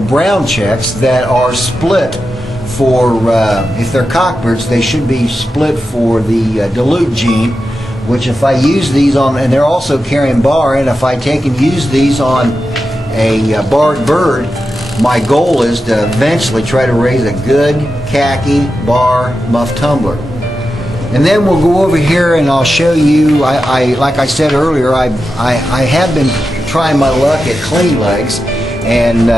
brown checks that are split for, if they're cockbirds, they should be split for the dilute gene, which if I use these on, and they're also carrying bar, and if I take and use these on a barred bird, my goal is to eventually try to raise a good khaki bar muff tumbler. And then we'll go over here and I'll show you, like I said earlier, I have been trying my luck at clean legs, and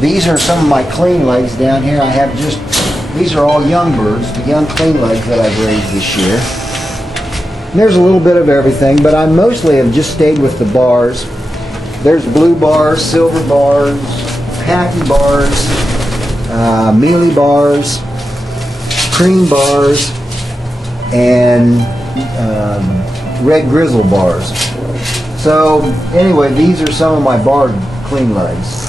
these are some of my clean legs down here. I have just, these are all young birds, the young clean legs that I've raised this year. And there's a little bit of everything, but I mostly have just stayed with the bars. There's blue bars, silver bars, khaki bars, mealy bars, cream bars, and red grizzle bars. So anyway, these are some of my barred clean legs.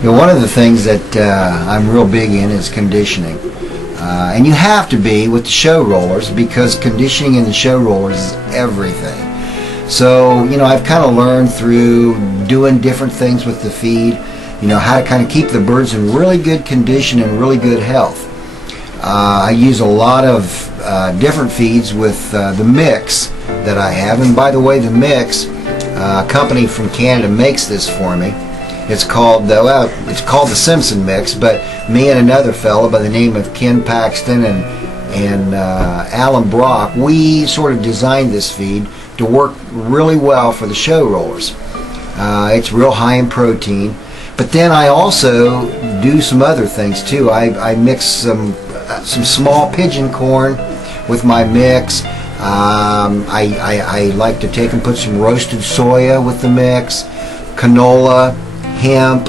You know, one of the things that I'm real big in is conditioning. And you have to be with the show rollers, because conditioning in the show rollers is everything. So, you know, I've kind of learned through doing different things with the feed, you know, how to kind of keep the birds in really good condition and really good health. I use a lot of different feeds with the mix that I have. And by the way, the mix, a company from Canada makes this for me. It's called the Sipmson mix, but me and another fellow by the name of Ken Paxton and Alan Brock, we sort of designed this feed to work really well for the show rollers. It's real high in protein, but then I also do some other things too. I mix some small pigeon corn with my mix. I like to take and put some roasted soya with the mix, canola, hemp,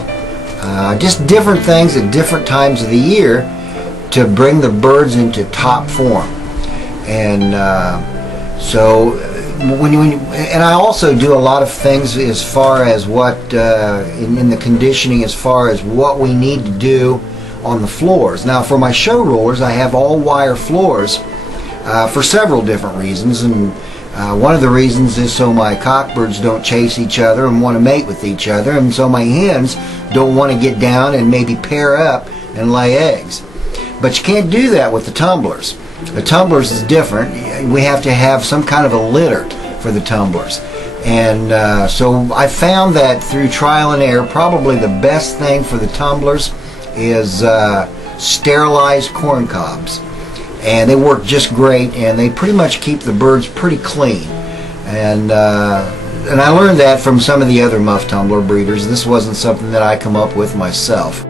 just different things at different times of the year to bring the birds into top form. And so and I also do a lot of things as far as what in the conditioning, as far as what we need to do on the floors. Now, for my show rollers, I have all wire floors for several different reasons, and one of the reasons is so my cockbirds don't chase each other and want to mate with each other, and so my hens don't want to get down and maybe pair up and lay eggs. But you can't do that with the tumblers. The tumblers is different. We have to have some kind of a litter for the tumblers. And so I found that through trial and error, probably the best thing for the tumblers is sterilized corn cobs. And they work just great, and they pretty much keep the birds pretty clean. And I learned that from some of the other muff tumbler breeders. This wasn't something that I come up with myself.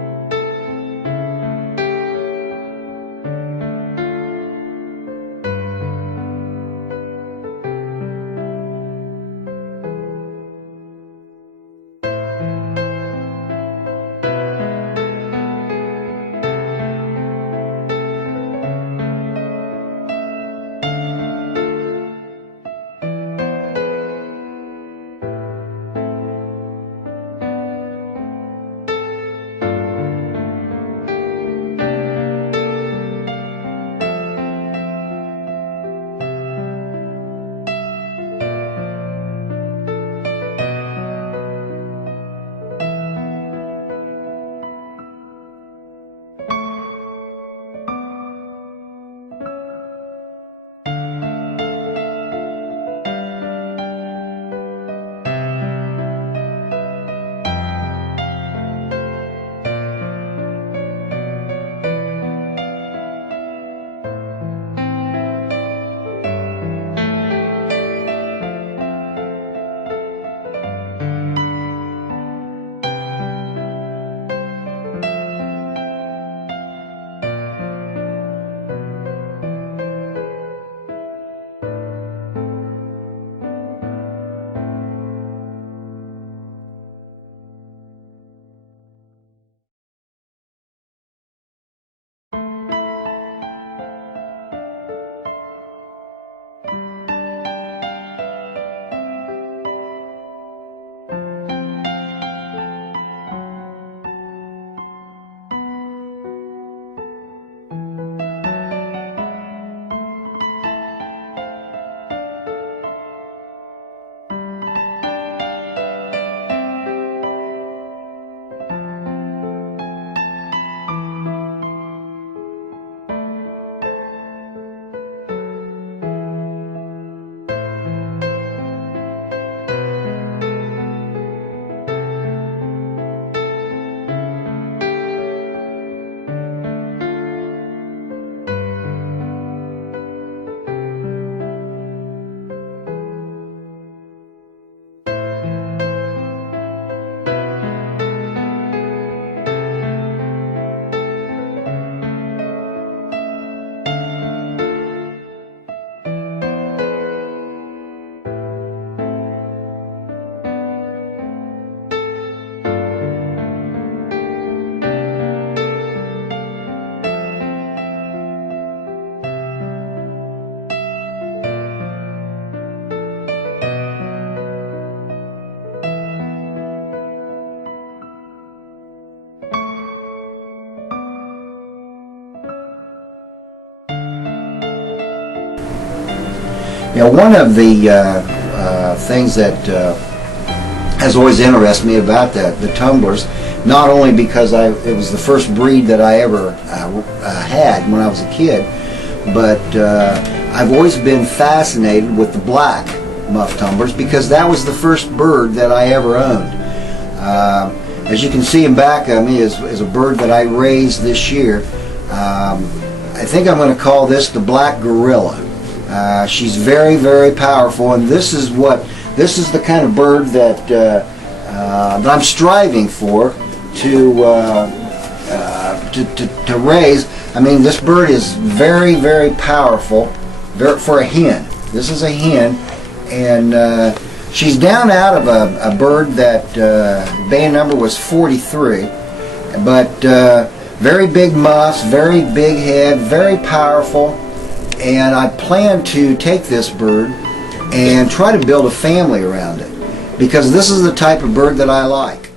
Now, one of the things that has always interested me about the tumblers, not only because it was the first breed that I ever had when I was a kid, but I've always been fascinated with the black muff tumblers because that was the first bird that I ever owned. As you can see in back of me is a bird that I raised this year. I think I'm going to call this the black gorilla. She's very, very powerful, and this is the kind of bird that I'm striving for to raise. I mean, this bird is very, very powerful for a hen. This is a hen, and she's down out of a bird that band number was 43, but very big muffs, very big head, very powerful. And I plan to take this bird and try to build a family around it, because this is the type of bird that I like.